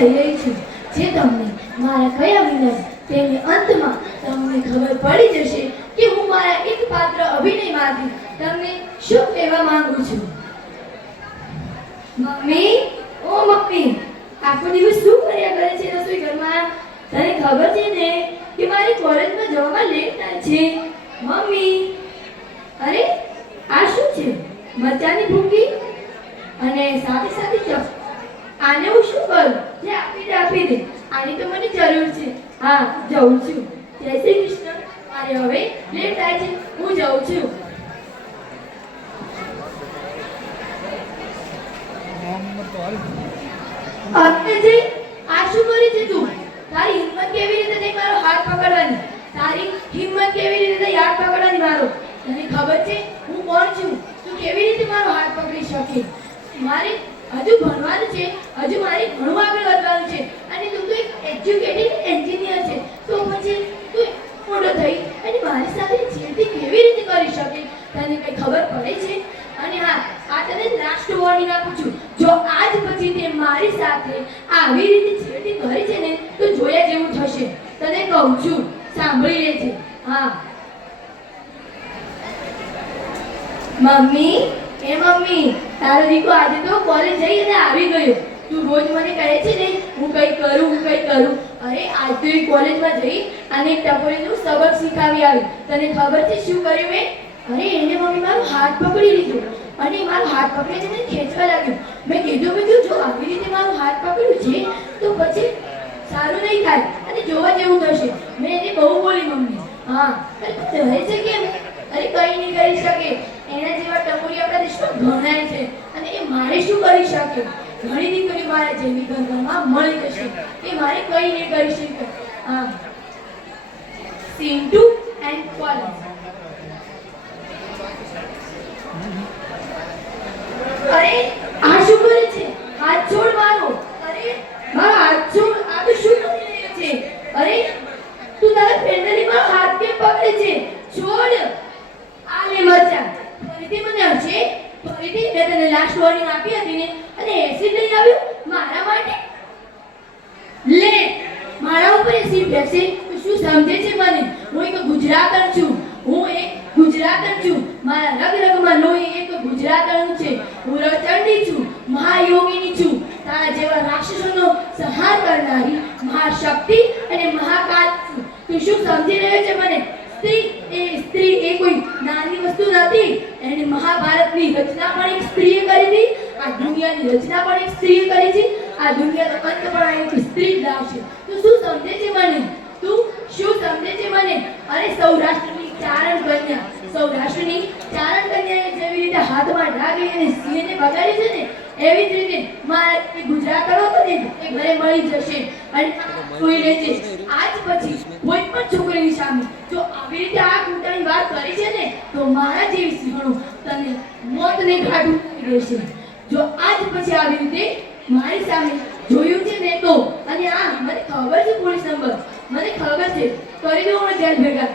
જઈ છું જે તમને મારા કયા વિના તેની અંતમાં તમને ખબર પડી જશે કે હું મારા એક પાત્ર અભિનયમાંથી તમને શું કહેવા માંગુ છું. મમ્મી? ઓ મમ્મી, આખો દિવસ શું કર્યા કરે છે રસોઈ ઘરમાં? તને ખબર છે ને કે મારી કોલેજમાં જવામાં લેટ થાય છે? મમ્મી, અરે, આ શું છે? મરચાની ભૂકી આને હું શું કરું? જે આપી દે આપી દે. આની તો મને જરૂર છે. હા, જઉં છું. જય શ્રી કૃષ્ણ. મારે હવે લેટ થાય છે. હું જઉં છું. અત્યારે આ શું કરી છે તું? તારી હિંમત કેવી રીતે થઈ મારો હાથ પકડવાની? તારી હિંમત કેવી રીતે થઈ હાથ પકડવાની મારો? તને ખબર છે? હું કોણ છું? તું કેવી રીતે મારો હાથ પકડી શકે? મારે હજુ ભણવાનું છે, હજુ મારે ઘણું આગળ વધવાનું છે. અને તું તો એક એજ્યુકેટેડ એન્જિનિયર છે. તો પછી તું મોટો થઈ અને મારી સાથે છેડતી કેવી રીતે કરી શકે? તને કંઈ ખબર પડે છે? અને હા, આ તને લાસ્ટ વોર્નિંગ આપું છું. જો આજ પછી તે મારી સાથે આવી રીતે છેડતી કરી છે ને, તો જોયા જેવું થશે. તને કહું છું, સાંભળી લેજે. હા. મમ્મી? એ મમ્મી, તારો દીકરો આજે તો કોલેજ જઈ અને આવી ગયો. તું રોજ મને કહે છે ને, હું કંઈ કરું, હું કંઈ કરું. અરે, આજ તો કોલેજમાં જઈ અને ટપોરીનું સબક શીખાવી આવી. તને ખબર છે શું કર્યું મેં? અરે, એને મમ્મી મારો હાથ પકડી લીધો અને મારો હાથ પકડીને મને ખેંચવા લાગ્યો. મેં કીધું, મેં જો આવી રીતે મારો હાથ પકડ્યું છે, તો પછી સારું નહીં થાય. અને જોવા જેવું થશે. મેં એને બહુ બોલી, મમ્મી. હા, અરે કહે છે કેમ? અરે, કંઈ નહીં કરી શકે. એના જેવા ટપોરી આપણા ઘણાય છે. અને એ મારે શું કરી શકે ઘણી દીકરીઓ મારા જેવી ગંગામાં મળી જશે. એ મારે કંઈ નહીં કરી શકે ટુ એન્ડ કોલેજ અરે આ શું કરે છે હાથ છોડ મારો અરે મારો હાથ છોડ આ તો શું કરી રહ્યો છે અરે તું તારા ફ્રેન્ડની મારો હાથ કેમ પકડે છે છોડ આ લે મરચા ફરીથી મને હશે ફરીથી મેં વોર્નિંગ આપી હતી ને, અને એસિડ લઈ આવ્યું મારા માટે? લે, મારા ઉપર એસિડ બેસે શું સમજે છે મને? હું એક ગુજરાતર છું. હું એક ગુજરાતર છું. મારા રગ રગમાં લોહી એક ગુજરાતરનું છે. હું રચંડી છું. મહાયોગીની છું. તારા જેવા રાક્ષસોનો સંહાર કરનારી મહાશક્તિ અને મહાકાલ છું. તું શું સમજી રહ્યો છે મને? સ્ત્રી એ સ્ત્રી એ કોઈ નાની વસ્તુ નથી. એને મહાભારતની રચના પણ એક સ્ત્રીએ કરી હતી, આ દુનિયાની રચના પણ એક સ્ત્રીએ કરી છે, આ દુનિયાનો અંત પણ એક સ્ત્રી જ લાવશે. તું શું સમજે છે મને? તું શું સમજે છે મને? અરે સૌરાષ્ટ્રની ચારણ કન્યા. સૌરાષ્ટ્રની ચારણ કન્યાએ જેવી રીતે હાથમાં ડાગી અને સિંહને બગાડી છે ને, એવી જ રીતે મારા ગુજરાત કરો તો ને, એ ઘરે મળી જશે અને કોઈ લેજે આજ પછી સિંહણો તને મોતને ઘાટું રહેશે જો આજ પછી આવી રીતે મારી સામે જોયું છે ને તો, અને આ મને ખબર છે પોલીસ નંબર, મને ખબર છે કરી દો હું જેલ ભેગા.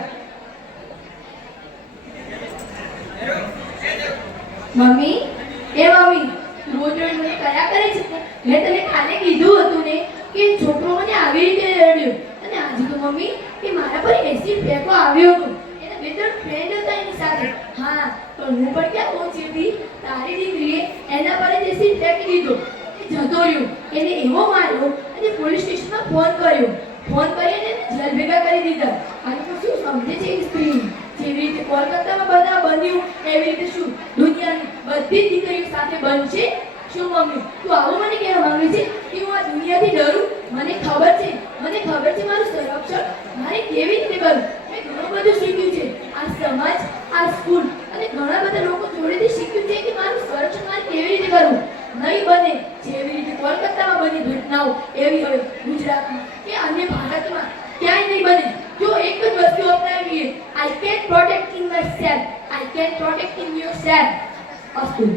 મમ્મી, એ મમ્મી, રોજ રોજ મને કયા કરે છે? મેં તને કાલે કીધું હતું ને કે છોકરો મને આવી રીતે રડ્યો. અને આજે તો મમ્મી કે મારા પર એસી ફેંકો આવ્યો હતો. પણ હું પણ ક્યાં પહોંચી હતી? તારી દીકરીએ એના પર જ એસિડ ફેંકી દીધો એ જતો રહ્યો. એને એવો માર્યો અને પોલીસ સ્ટેશનમાં ફોન કર્યો. ફોન કરીને જેલ ભેગા કરી દીધા. અને તો શું સમજે છે એક સ્ત્રી? જેવી રીતે કોલકાતામાં બધા બન્યું એવી રીતે શું દુનિયાની બધી દીકરીઓ સાથે બનશે? શું મમ્મી, તું આવું મને કહેવા માંગે છે કે હું આ દુનિયાથી ડરું? મને ખબર છે, મને ખબર છે મારું સંરક્ષણ. મારે કેવી રીતે કરવું? મેં ઘણું બધું શીખ્યું છે. આ સમાજ, આ સ્કૂલ ઘણા બધા લોકો જોડેથી શીખ્યું છે કે મારું મારે કેવી રીતે કરવું? નહીં બને જેવી રીતે કોલકાતામાં બની ઘટનાઓ એવી હવે ગુજરાતમાં કે અન્ય ભારતમાં ક્યાંય નહીં બને. જો એક જ વસ્તુ અપનાવીએ I can protect in myself I can protect in yourself અસ્તુ.